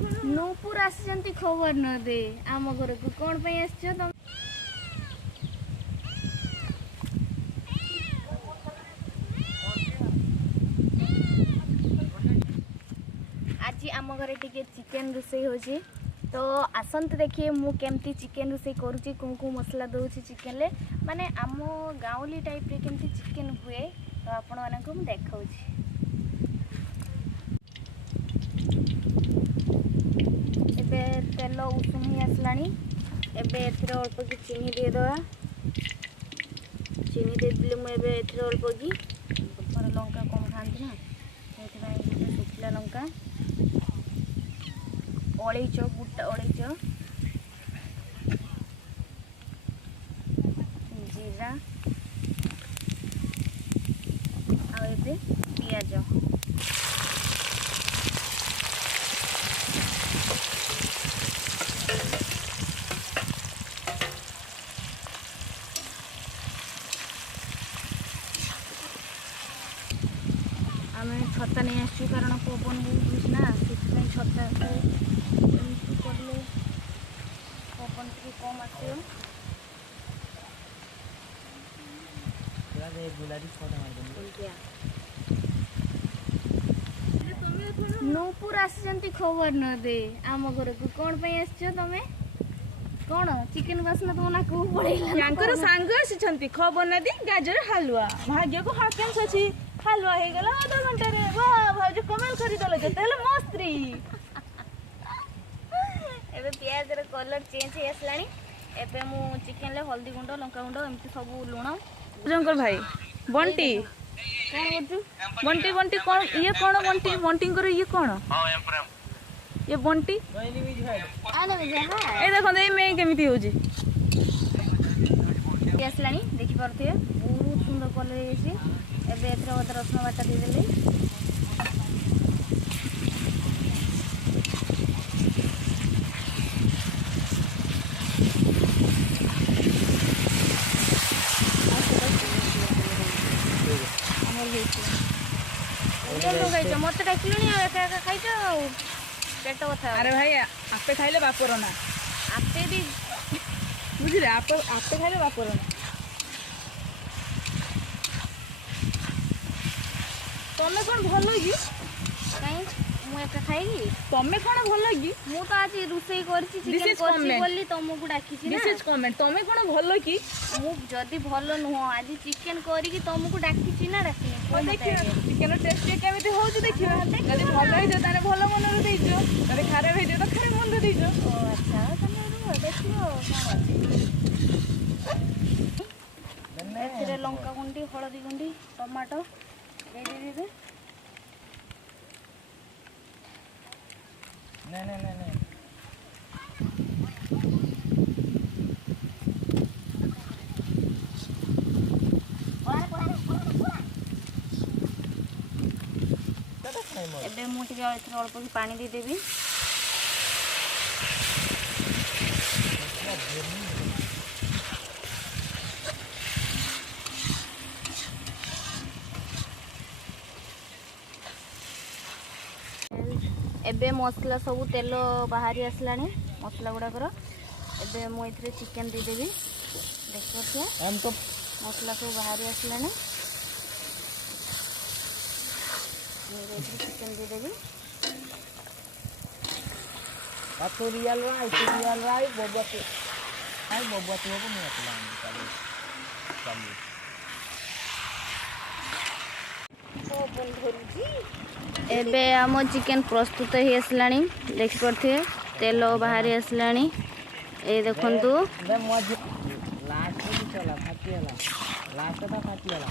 नूपुर आसी खबर न दे आम घर को कौन पे तुम आज आम घर टे चिकेन रोसे हो तो आसंत देखिए मु केमती चिकेन रोसे करुँची कौ कौ मसला दूसरी चिकेन ले माने आम गाँवली टाइप रे केमती चिकेन हुए तो आपण मानक मु देखा एबे तेल उषुम ही आसला एबे एथरे अल्प कि चीनी दे दवा चीनी दे दिले मु एबे एथरे अल्प कि पर लंका कम खाती ना से शुखला लंका अलैच बुटा अलैच जीरा आबे पियाज आम छता नहीं आसु कारण पवन बहुत ना से छता कले पवन टे कम आसो नूपुर आसी खबर न दे आम घर को कौन पे तुम कौन चिकेन बासना तुम ना को पड़ेगा सांग आसी खबर न दी गाजर हलवा भाग्य को हाकेंस अच्छी हलवा हो गला आधा घंटा रे वाह भाज कमाल खरीदल केते मस्त्री एबे प्याज रे कलर चेंज हो आसलानी एबे मु चिकेन ले हल्दी गुंड लंका गुंड एमती सब लुण जंकर भाई बंटी कौन करछु बंटी बंटी कौन ये कौन बंटी बंटी कर ये कौन ये बंटी आने में जाना ए देखो ए मैं केमिति होजी आसलानी देखि परथे बहुत सुंदर कलर हेसी एबे एथरे अदर रसुन बाटा दे देले मत डाक खाई पेट कथा अरे भाई आपे खाइले बापर ना आपे भी बुझले आपे खाइले बापर ना तमें कौन भल कि कहीं मुझे खाई तमें कौन भल कि मु तो आज रोसई करछि तुमको डाकी दिस कमेंट तमें कौन भल कि मु जदी भल नुह आज चिकेन करी तुमको डाकी ना डाकी चिकेन टेस्ट केमिति होउछ देखियो जदी भल होइजो ताने भल मन रे देइजो जदी खराब होइजो तो खराब मन रे देइजो ओ अच्छा तने देखियो एथिरे लंका गुंडी हळदी गुंडी टमाटो दे दे दे नहीं एबे मु टिके अल्प कि पानी दे देबी एबे मसला सब तेल बाहरी आसलानी मसला गुड़ाकर एबे मु एथरे चिकेन दे देबी देखो हम तो मसला सब बाहरी आसलानी चिकेन दे देबी तो रियल राई बोबत आई बोबत को मैं अतला एबे आम चिकेन प्रस्तुत हो आसलानी देखि परथे तेल बाहरी आसलानी ए देखंतु लास्ट भी चला फाटी वाला लास्ट तो फाटी वाला